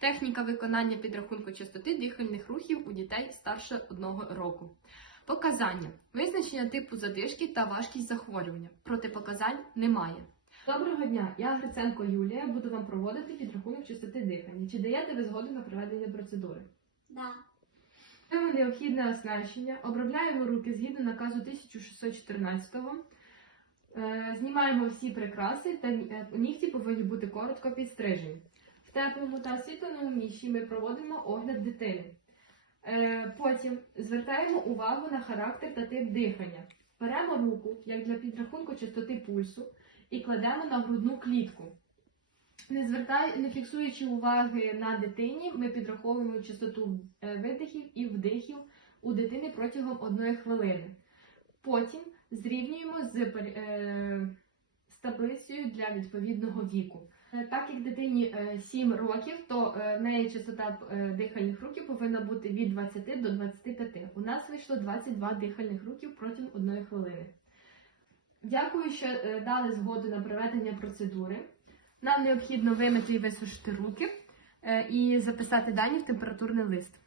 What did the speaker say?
Техніка виконання підрахунку частоти дихальних рухів у дітей старше одного року. Показання: визначення типу задишки та важкість захворювання. Протипоказань немає. Доброго дня, я Гриценко Юлія. Буду вам проводити підрахунок частоти дихання. Чи даєте ви згоду на проведення процедури? Да. Маємо необхідне оснащення, обробляємо руки згідно наказу 1614. Е, Знімаємо всі прикраси та е, нігті повинні бути коротко підстрижені. Теплому та світлому місці ми проводимо огляд дитини. Е, Потім звертаємо увагу на характер та тип дихання. Беремо руку, як для підрахунку частоти пульсу, і кладемо на грудну клітку. Не звертай, не фіксуючи уваги на дитині, ми підраховуємо частоту е, видихів і вдихів у дитини протягом одної хвилини. Потім зрівнюємо з, е, з таблицею для відповідного віку. Е, Так як дитині е, 7 років, то е, в неї частота е, дихальних рухів повинна бути від 20 до 25. У нас вийшло 22 дихальних рухів протягом одної хвилини. Дякую, що е, дали згоду на проведення процедури. Нам необхідно вимити і висушити руки е, і записати дані в температурний лист.